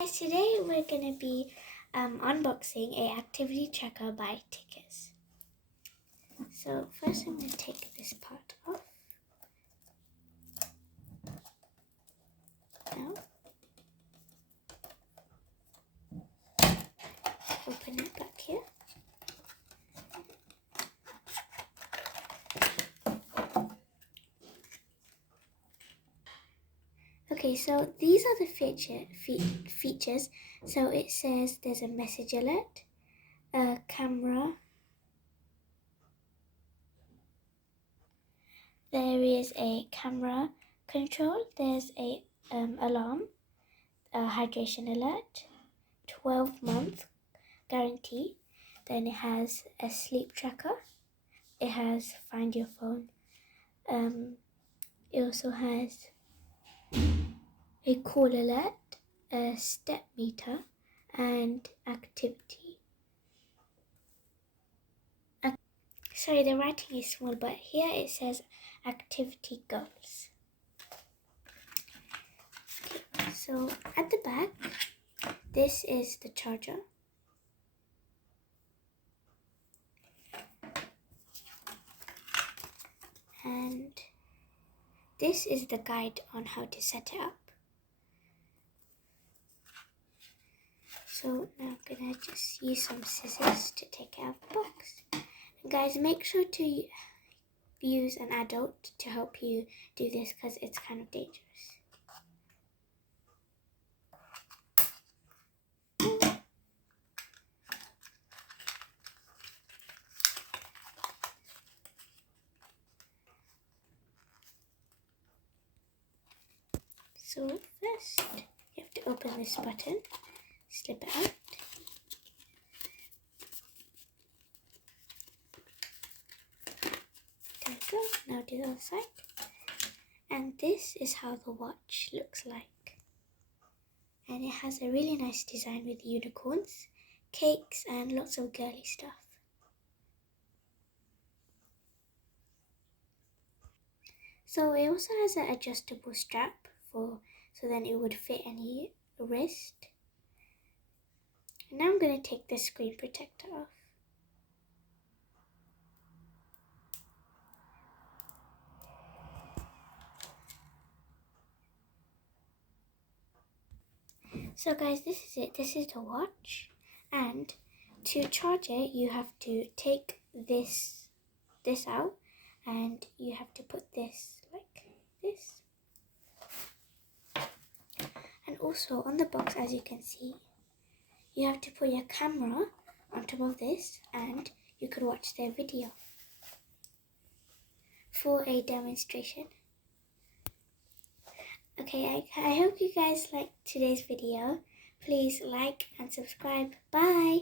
Guys, today we're going to be unboxing a activity tracker by Tikkers. So first I'm going to take this part off. Now, open it back here. Okay, so these are the features. So it says there's a message alert, a camera, there is a camera control, there's a alarm, a hydration alert, 12-month guarantee, then it has a sleep tracker, it has find your phone, it also has a call alert, a step meter, and activity. Sorry, the writing is small, but here it says activity goals. Okay, so at the back, this is the charger. And this is the guide on how to set it up. So now I'm gonna just use some scissors to take it out of the box. And guys, make sure to use an adult to help you do this because it's kind of dangerous. So first, you have to open this button, slip it out. There we go, now do the other side. And this is how the watch looks like. And it has a really nice design with unicorns, cakes, and lots of girly stuff. So it also has an adjustable strap so then it would fit any wrist. And now I'm going to take the screen protector off. So guys, this is it. This is the watch. And to charge it, you have to take this out and you have to put this like this. And also on the box, as you can see, you have to put your camera on top of this and you could watch their video for a demonstration. Okay, I hope you guys liked today's video. Please like and subscribe. Bye!